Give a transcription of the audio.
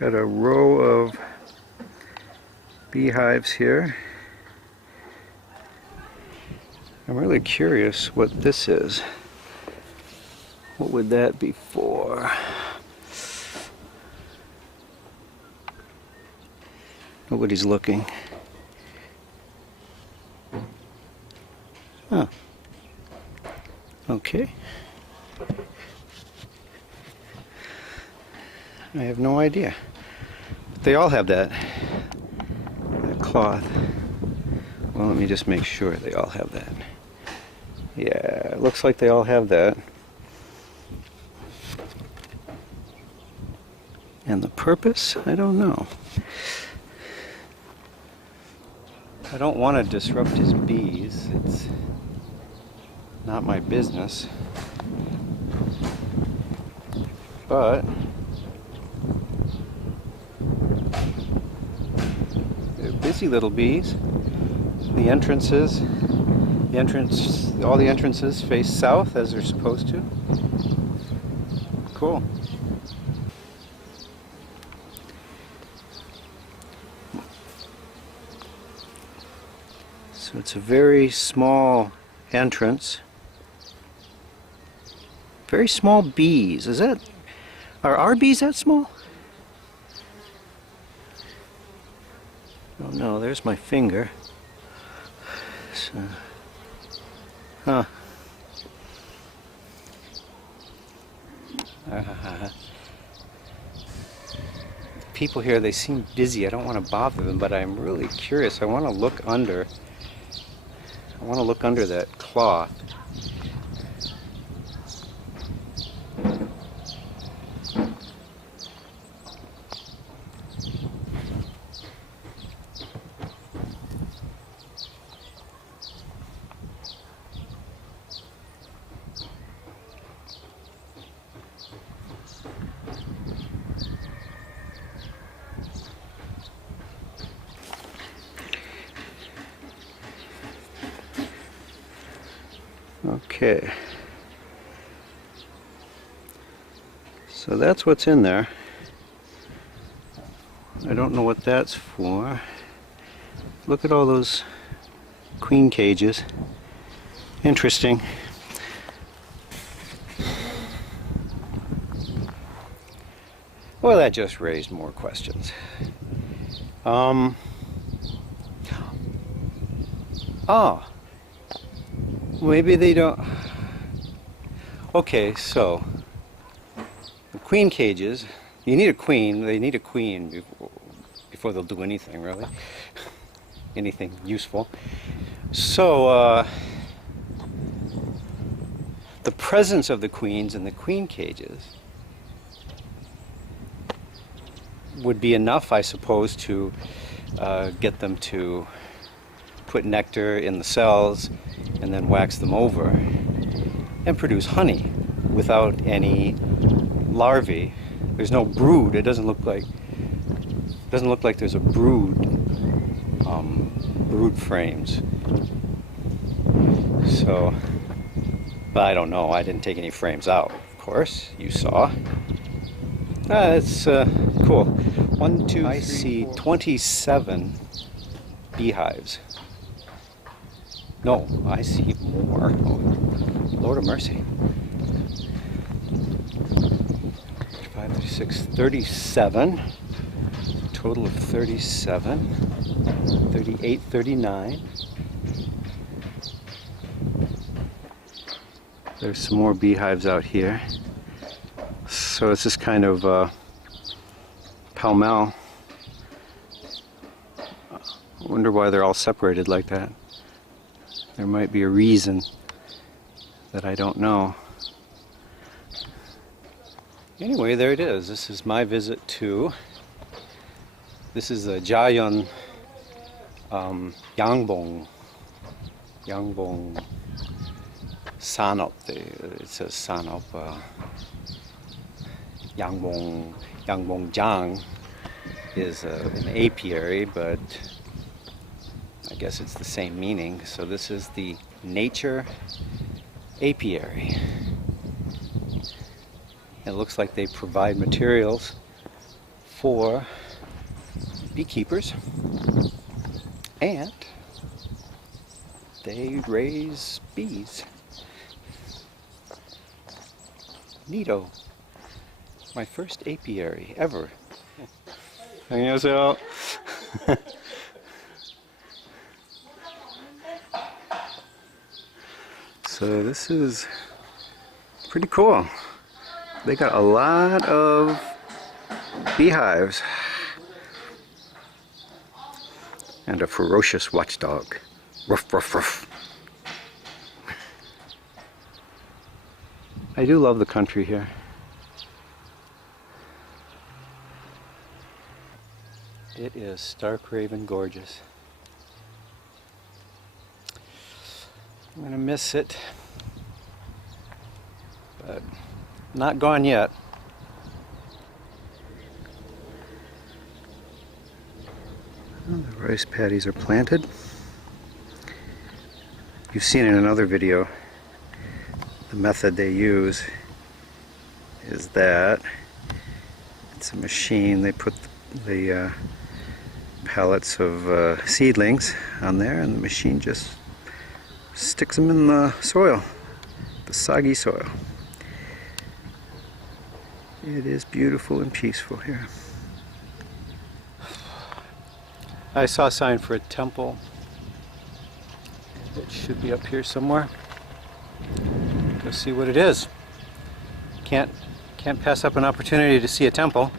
Got a row of beehives here. I'm really curious what this is. What would that be for? Nobody's looking. Huh. Okay. I have no idea. But they all have that cloth. Well, let me just make sure they all have that. Yeah, it looks like they all have that. And the purpose? I don't know. I don't want to disrupt his bees. It's not my business. But they're busy little bees. The entrances, all the entrances face south as they're supposed to. Cool. So it's a very small entrance. Very small bees. Are our bees that small? Oh no, there's my finger. So, huh. People here, they seem busy. I don't want to bother them, but I'm really curious. I want to look under. I want to look under that cloth. Okay, so that's what's in there. I don't know what that's for. Look at all those queen cages. Interesting. Well, that just raised more questions. Oh. Maybe they don't. Okay, so the queen cages, you need a queen. They need a queen before they'll do anything, really. Anything useful. So the presence of the queens in the queen cages would be enough, I suppose, to get them to put nectar in the cells and then wax them over and produce honey without any larvae. There's no brood. It doesn't look like there's a brood frames. So, but I don't know. I didn't take any frames out, of course. You saw. It's cool. 1, 2, I see 27 beehives. No, I see more. Oh, Lord of mercy. 5, 36, 37. Total of 37. 38, 39. There's some more beehives out here. So it's just kind of pell-mell. I wonder why they're all separated like that. There might be a reason that I don't know. Anyway, there it is. This is my visit to. This is a Jayon Yangbong Sanop. It says Sanop. Yangbong is an apiary, but I guess it's the same meaning. So this is the nature apiary. It looks like they provide materials for beekeepers, and they raise bees. Neato. My first apiary ever. 안녕하세요. So this is pretty cool. They got a lot of beehives and a ferocious watchdog. Ruff, ruff, ruff. I do love the country here. It is stark raving gorgeous. I'm gonna miss it, but not gone yet. Well, the rice paddies are planted. You've seen in another video the method they use is that it's a machine. They put the pellets of seedlings on there, and the machine just sticks them in the soil, the soggy soil. It is beautiful and peaceful here. I saw a sign for a temple. It should be up here somewhere. Go see what it is. Can't pass up an opportunity to see a temple.